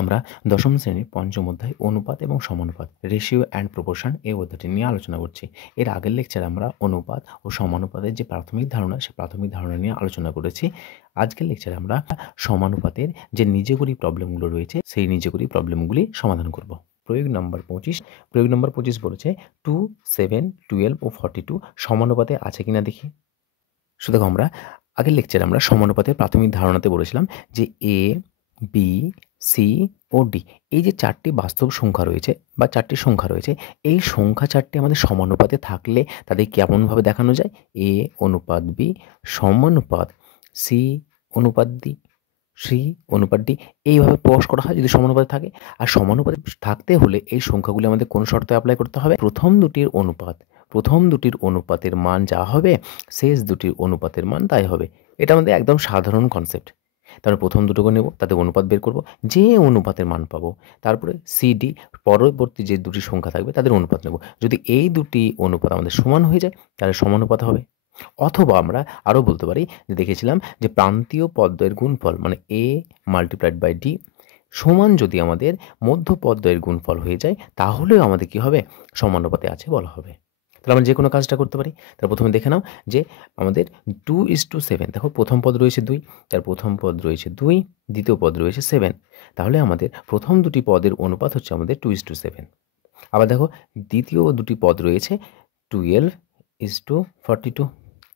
আমরা দশম শ্রেণীর পঞ্চম অধ্যায় অনুপাত এবং সমানুপাত রেশিও অ্যান্ড প্রপোর্শন এই অধ্যায়টি নিয়ে আলোচনা করছি। এর আগের লেকচারে আমরা অনুপাত ও সমানুপাতের যে প্রাথমিক ধারণা সেই প্রাথমিক ধারণা নিয়ে আলোচনা করেছি। আজকের লেকচারে আমরা সমানুপাতের যে নিজেগুলি প্রবলেমগুলো রয়েছে সেই নিজেগুলি প্রবলেমগুলি সমাধান করব। প্রয়োগ নম্বর 25 বলেছে 2, 7, 12 ও 42 সমানুপাতে আছে কিনা দেখি। দেখো আমরা আগের লেকচারে আমরা সমানুপাতের প্রাথমিক ধারণাতে বলেছিলাম যে এ, বি, সি ও ডি এই যে চারটি বাস্তব সংখ্যা রয়েছে বা চারটি সংখ্যা রয়েছে, এই সংখ্যা চারটি আমাদের সমানুপাতে থাকলে তাদের কেমনভাবে দেখানো যায়? এ অনুপাত বি সমানুপাত সি অনুপাত ডি, সি অনুপাত ডি এইভাবে প্রকাশ করা হয় যদি সমানুপাতে থাকে। আর সমানুপাতে থাকতে হলে এই সংখ্যাগুলি আমাদের কোন শর্তে অ্যাপ্লাই করতে হবে? প্রথম দুটির অনুপাতের মান যা হবে শেষ দুটির অনুপাতের মান তাই হবে। এটা আমাদের একদম সাধারণ কনসেপ্ট। তারপরে প্রথম দুটোকে নেব, তাতে অনুপাত বের করব, যে অনুপাতের মান পাবো তারপরে সিডি পরবর্তী যে দুটি সংখ্যা থাকবে তাদের অনুপাত নেব। যদি এই দুটি অনুপাত আমাদের সমান হয়ে যায় তাহলে সমানুপাত হবে। অথবা আমরা আরও বলতে পারি যে দেখেছিলাম যে প্রান্তীয় পদদ্বয়ের গুণফল মানে এ মাল্টিপ্লাইড বাই ডি সমান যদি আমাদের মধ্য পদদ্বয়ের গুণফল হয়ে যায় তাহলেও আমাদের কি হবে? সমানুপাতে আছে বলা হবে। তাহলে আমরা যে কোনো কাজটা করতে পারি। তাহলে প্রথমে দেখে নাও যে আমাদের 2:7, দেখো প্রথম পদ রয়েছে 2, তার প্রথম পদ রয়েছে 2, দ্বিতীয় পদ রয়েছে 7, তাহলে আমাদের প্রথম দুটি পদের অনুপাত হচ্ছে আমাদের 2:7। আবার দেখো দ্বিতীয় দুটি পদ রয়েছে 12:42।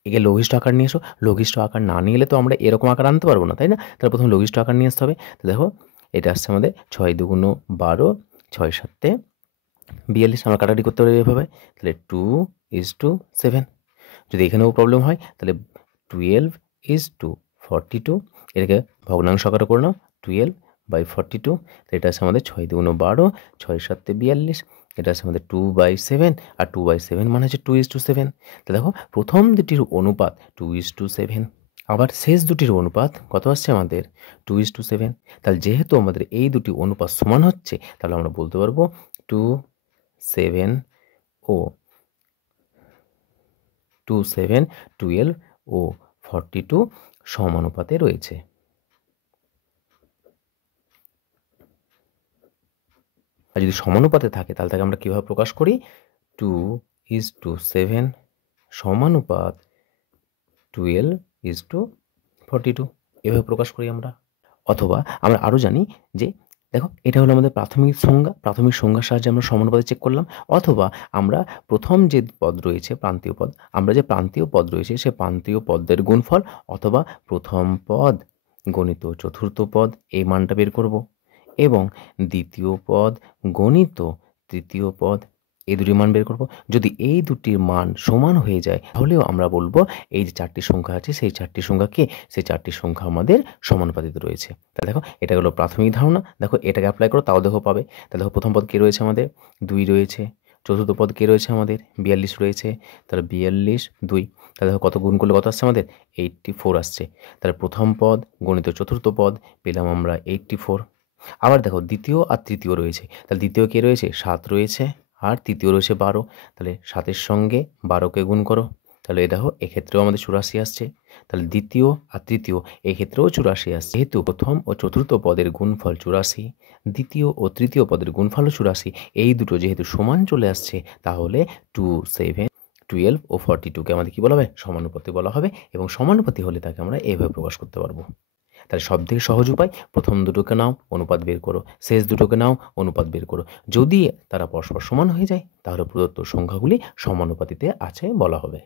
একে লঘিষ্ঠ আকার নিয়ে এসো। লঘিষ্ঠ আকার না নিয়ে এলে তো আমরা এরকম আকার আনতে পারবো না, তাই না? তাহলে প্রথমে লঘিষ্ঠ আকার নিয়ে আসতে হবে। তো দেখো এটা আসছে আমাদের 6 দুগুণ 12, 6 7 42, আমরা কাটাকাটি করতে পারি এভাবে। তাহলে 2:7। যদি এখানেও প্রবলেম হয় তাহলে 12:42, এটাকে ভগ্নাংশ আকারে করে নাও 12/42। তো এটা আছে আমাদের 6 দুগুণ 12, 6 7 42, এটা আছে আমাদের 2/7, আর 2/7 মানে হচ্ছে 2:7। তো দেখো প্রথম দুটির অনুপাত 2:7, আবার শেষ দুটির অনুপাত কত আসছে আমাদের? 2:7। তাহলে যেহেতু আমাদের এই দুটি অনুপাত সমান হচ্ছে তাহলে আমরা বলতে পারবো 2, 7 ও 2, 7, 12 ও 42 সমানুপাতে রয়েছে। আর যদি সমানুপাতে থাকে তাহলে তাকে আমরা কীভাবে প্রকাশ করি? 2:7 সমানুপাত 12:42 এভাবে প্রকাশ করি আমরা। অথবা আমরা আরও জানি যে দেখো এটা হলো আমাদের প্রাথমিক সংজ্ঞার সাহায্যে আমরা সমানুপাতে চেক করলাম। অথবা আমরা প্রথম যে পদ রয়েছে প্রান্তীয় পদ, আমরা যে প্রান্তীয় পদ রয়েছে সে প্রান্তীয় পদের গুণফল অথবা প্রথম পদ গণিত চতুর্থ পদ এই মানটা বের করব, এবং দ্বিতীয় পদ গণিত তৃতীয় পদ এই দুটির মান বের করব। যদি এই দুটির মান সমান হয়ে যায় তাহলেও আমরা বলবো এই যে চারটি সংখ্যা আছে সেই চারটি সংখ্যা কি? সেই চারটি সংখ্যা আমাদের সমানুপাতিতে রয়েছে। তাহলে দেখো এটা হলো প্রাথমিক ধারণা। দেখো এটাকে অ্যাপ্লাই করো তাও দেখো পাবে। তাহলে দেখো প্রথম পদ কে রয়েছে আমাদের? 2 রয়েছে। চতুর্থ পদ কে রয়েছে আমাদের? 42 রয়েছে। তাহলে 42, 2, তাহলে দেখো কত গুণ করলে কত আসছে আমাদের? 84 আসছে। তাহলে প্রথম পদ গণিত চতুর্থ পদ পেলাম আমরা 84। আবার দেখো দ্বিতীয় আর তৃতীয় রয়েছে। তাহলে দ্বিতীয় কে রয়েছে? 7 রয়েছে, আর তৃতীয় রয়েছে 12। তাহলে 7-এর সঙ্গে 12কে গুণ করো। তাহলে দেখো এক্ষেত্রেও আমাদের 84 আসছে। তাহলে দ্বিতীয় আর তৃতীয় এক্ষেত্রেও 84 আসছে। যেহেতু প্রথম ও চতুর্থ পদের গুণফল 84, দ্বিতীয় ও তৃতীয় পদের গুণফলও 84, এই দুটো যেহেতু সমান চলে আসছে তাহলে 2, 7, 12 ও 42কে আমাদের কী বলা হবে? সমানুপাতি বলা হবে। এবং সমানুপাতি হলে তাকে আমরা এভাবে প্রকাশ করতে পারবো। তাহলে সবথেকে সহজ উপায়, প্রথম দুটোকে নাও অনুপাত বের করো, শেষ দুটোকে নাও অনুপাত বের করো। যদি তারা পরস্পর সমান হয়ে যায় তাহলে প্রদত্ত সংখ্যাগুলি সমানুপাতিতে আছে বলা হবে।